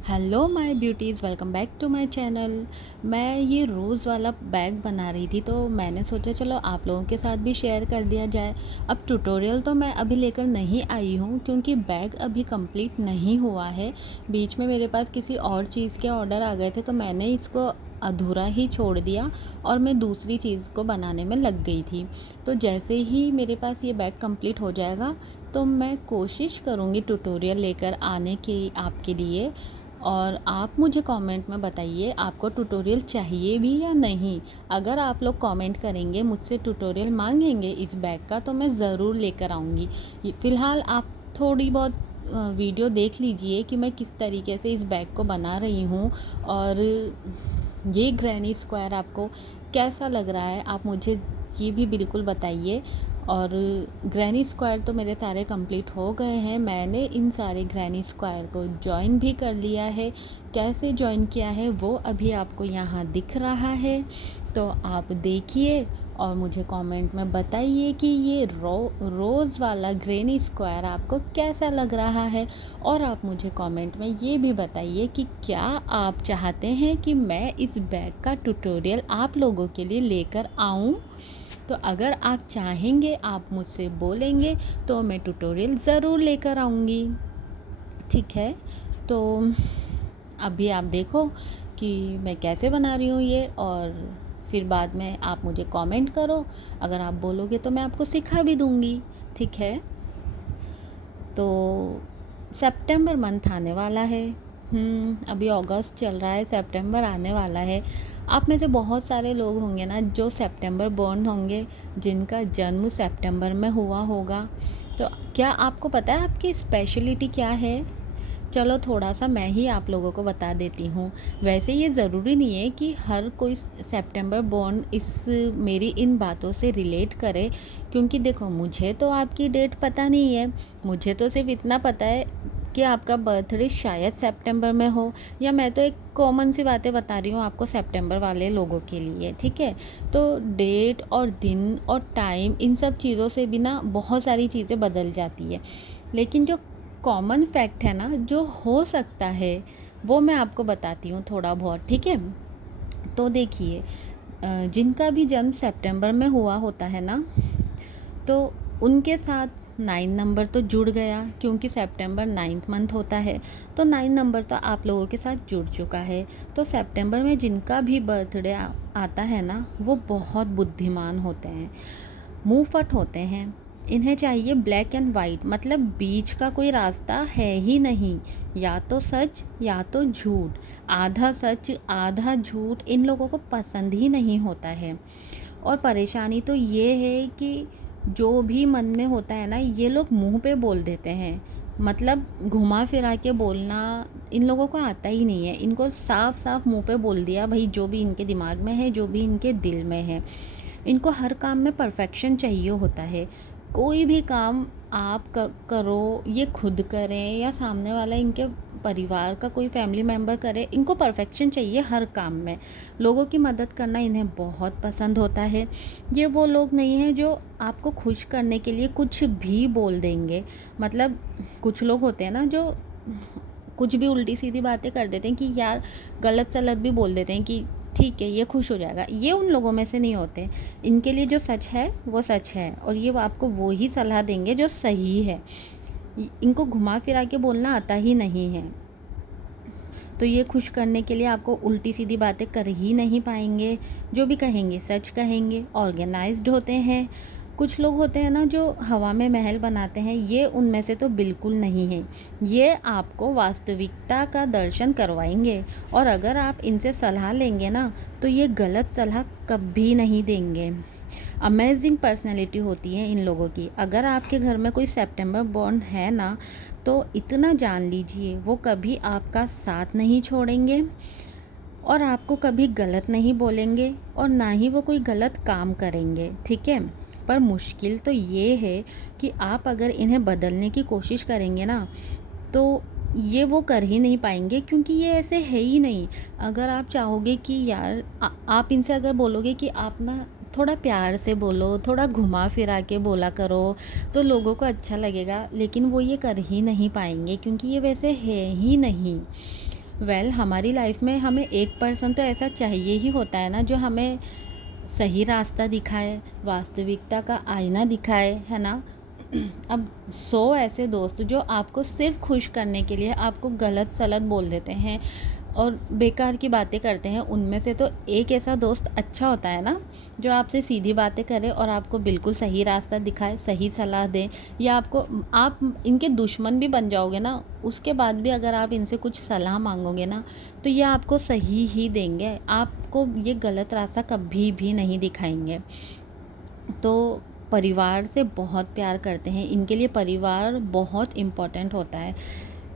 Hello my beauties, welcome back to my channel. मैं ये रोज़ वाला बैग बना रही थी, तो मैंने सोचा चलो आप लोगों के साथ भी शेयर कर दिया जाए। अब ट्यूटोरियल तो मैं अभी लेकर नहीं आई हूँ क्योंकि बैग अभी कंप्लीट नहीं हुआ है। बीच में मेरे पास किसी और चीज़ के ऑर्डर आ गए थे, तो मैंने इसको अधूरा ही छोड़ दिया और मैं दूसरी चीज़ को बनाने में लग गई थी। तो जैसे ही मेरे पास ये बैग कंप्लीट हो जाएगा तो मैं कोशिश करूँगी ट्यूटोरियल लेकर आने की आपके लिए। और आप मुझे कमेंट में बताइए आपको ट्यूटोरियल चाहिए भी या नहीं। अगर आप लोग कमेंट करेंगे, मुझसे ट्यूटोरियल मांगेंगे इस बैग का, तो मैं ज़रूर लेकर आऊँगी। फ़िलहाल आप थोड़ी बहुत वीडियो देख लीजिए कि मैं किस तरीके से इस बैग को बना रही हूँ। और ये ग्रैनी स्क्वायर आपको कैसा लग रहा है, आप मुझे ये भी बिल्कुल बताइए। और ग्रैनी स्क्वायर तो मेरे सारे कंप्लीट हो गए हैं। मैंने इन सारे ग्रैनी स्क्वायर को जॉइन भी कर लिया है। कैसे जॉइन किया है वो अभी आपको यहाँ दिख रहा है, तो आप देखिए और मुझे कमेंट में बताइए कि ये रोज़ वाला ग्रैनी स्क्वायर आपको कैसा लग रहा है। और आप मुझे कमेंट में ये भी बताइए कि क्या आप चाहते हैं कि मैं इस बैग का ट्यूटोरियल आप लोगों के लिए लेकर आऊँ। तो अगर आप चाहेंगे, आप मुझसे बोलेंगे, तो मैं ट्यूटोरियल ज़रूर लेकर आऊँगी। ठीक है, तो अभी आप देखो कि मैं कैसे बना रही हूँ ये, और फिर बाद में आप मुझे कमेंट करो। अगर आप बोलोगे तो मैं आपको सिखा भी दूँगी। ठीक है, तो सितंबर मंथ आने वाला है। अभी अगस्त चल रहा है, सितंबर आने वाला है। आप में से बहुत सारे लोग होंगे ना जो सितंबर बॉर्न होंगे, जिनका जन्म सितंबर में हुआ होगा। तो क्या आपको पता है आपकी स्पेशलिटी क्या है? चलो थोड़ा सा मैं ही आप लोगों को बता देती हूँ। वैसे ये ज़रूरी नहीं है कि हर कोई सितंबर बॉर्न इस मेरी इन बातों से रिलेट करे, क्योंकि देखो मुझे तो आपकी डेट पता नहीं है। मुझे तो सिर्फ इतना पता है कि आपका बर्थडे शायद सितंबर में हो, या मैं तो एक कॉमन सी बातें बता रही हूँ आपको सितंबर वाले लोगों के लिए। ठीक है, तो डेट और दिन और टाइम, इन सब चीज़ों से भी ना बहुत सारी चीज़ें बदल जाती है। लेकिन जो कॉमन फैक्ट है ना, जो हो सकता है, वो मैं आपको बताती हूँ थोड़ा बहुत। ठीक है, तो देखिए, जिनका भी जन्म सितंबर में हुआ होता है ना, तो उनके साथ 9 नंबर तो जुड़ गया, क्योंकि सितंबर 9th मंथ होता है। तो 9 नंबर तो आप लोगों के साथ जुड़ चुका है। तो सितंबर में जिनका भी बर्थडे आता है ना, वो बहुत बुद्धिमान होते हैं, मुंहफट होते हैं। इन्हें चाहिए ब्लैक एंड वाइट, मतलब बीच का कोई रास्ता है ही नहीं। या तो सच या तो झूठ, आधा सच आधा झूठ इन लोगों को पसंद ही नहीं होता है। और परेशानी तो ये है कि जो भी मन में होता है ना, ये लोग मुंह पे बोल देते हैं। मतलब घुमा फिरा के बोलना इन लोगों को आता ही नहीं है। इनको साफ साफ मुंह पे बोल दिया भाई, जो भी इनके दिमाग में है, जो भी इनके दिल में है। इनको हर काम में परफेक्शन चाहिए होता है। कोई भी काम आप करो, ये खुद करें या सामने वाला इनके परिवार का कोई फैमिली मेम्बर करे, इनको परफेक्शन चाहिए हर काम में। लोगों की मदद करना इन्हें बहुत पसंद होता है। ये वो लोग नहीं हैं जो आपको खुश करने के लिए कुछ भी बोल देंगे। मतलब कुछ लोग होते हैं ना जो कुछ भी उल्टी सीधी बातें कर देते हैं, कि यार गलत सलत भी बोल देते हैं कि ठीक है ये खुश हो जाएगा। ये उन लोगों में से नहीं होते। इनके लिए जो सच है वो सच है, और ये आपको वो ही सलाह देंगे जो सही है। इनको घुमा फिरा के बोलना आता ही नहीं है। तो ये खुश करने के लिए आपको उल्टी सीधी बातें कर ही नहीं पाएंगे। जो भी कहेंगे सच कहेंगे। ऑर्गेनाइज्ड होते हैं। कुछ लोग होते हैं ना जो हवा में महल बनाते हैं, ये उनमें से तो बिल्कुल नहीं है। ये आपको वास्तविकता का दर्शन करवाएंगे, और अगर आप इनसे सलाह लेंगे ना, तो ये गलत सलाह कभी नहीं देंगे। अमेजिंग पर्सनैलिटी होती है इन लोगों की। अगर आपके घर में कोई सितंबर बॉर्न है ना, तो इतना जान लीजिए वो कभी आपका साथ नहीं छोड़ेंगे, और आपको कभी गलत नहीं बोलेंगे, और ना ही वो कोई गलत काम करेंगे। ठीक है, पर मुश्किल तो ये है कि आप अगर इन्हें बदलने की कोशिश करेंगे ना, तो ये वो कर ही नहीं पाएंगे, क्योंकि ये ऐसे है ही नहीं। अगर आप चाहोगे कि यार आप इनसे अगर बोलोगे कि आप ना थोड़ा प्यार से बोलो, थोड़ा घुमा फिरा के बोला करो, तो लोगों को अच्छा लगेगा। लेकिन वो ये कर ही नहीं पाएंगे, क्योंकि ये वैसे है ही नहीं। हमारी लाइफ में हमें एक पर्सन तो ऐसा चाहिए ही होता है ना, जो हमें सही रास्ता दिखाए, वास्तविकता का आईना दिखाए, है ना। अब 100 ऐसे दोस्त जो आपको सिर्फ खुश करने के लिए आपको गलत सलत बोल देते हैं और बेकार की बातें करते हैं, उनमें से तो एक ऐसा दोस्त अच्छा होता है ना, जो आपसे सीधी बातें करे और आपको बिल्कुल सही रास्ता दिखाए, सही सलाह दे। या आप इनके दुश्मन भी बन जाओगे ना, उसके बाद भी अगर आप इनसे कुछ सलाह मांगोगे ना, तो ये आपको सही ही देंगे, आपको ये गलत रास्ता कभी भी नहीं दिखाएंगे। तो परिवार से बहुत प्यार करते हैं, इनके लिए परिवार बहुत इम्पोर्टेंट होता है।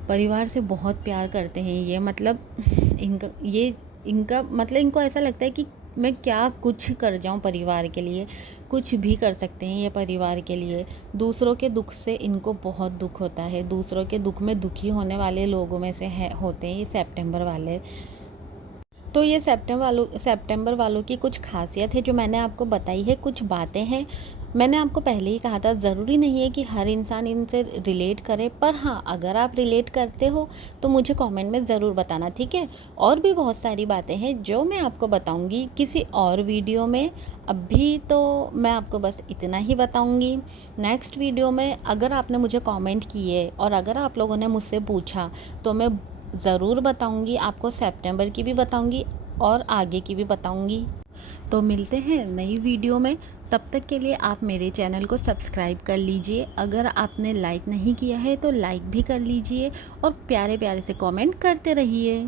परिवार से बहुत प्यार करते हैं ये, मतलब इनका मतलब इनको ऐसा लगता है कि मैं क्या कुछ कर जाऊं परिवार के लिए, कुछ भी कर सकते हैं ये परिवार के लिए। दूसरों के दुख से इनको बहुत दुख होता है, दूसरों के दुख में दुखी होने वाले लोगों में से होते हैं ये सेप्टेम्बर वाले। तो ये सेप्टेम्बर वालों की कुछ खासियत है जो मैंने आपको बताई है, कुछ बातें हैं। मैंने आपको पहले ही कहा था, ज़रूरी नहीं है कि हर इंसान इनसे रिलेट करे, पर हाँ, अगर आप रिलेट करते हो तो मुझे कमेंट में ज़रूर बताना, ठीक है। और भी बहुत सारी बातें हैं जो मैं आपको बताऊंगी किसी और वीडियो में। अभी तो मैं आपको बस इतना ही बताऊंगी। नेक्स्ट वीडियो में अगर आपने मुझे कमेंट किए और अगर आप लोगों ने मुझसे पूछा तो मैं ज़रूर बताऊंगी आपको, सितंबर की भी बताऊंगी और आगे की भी बताऊंगी। तो मिलते हैं नई वीडियो में, तब तक के लिए आप मेरे चैनल को सब्सक्राइब कर लीजिए। अगर आपने लाइक नहीं किया है तो लाइक भी कर लीजिए और प्यारे प्यारे से कमेंट करते रहिए।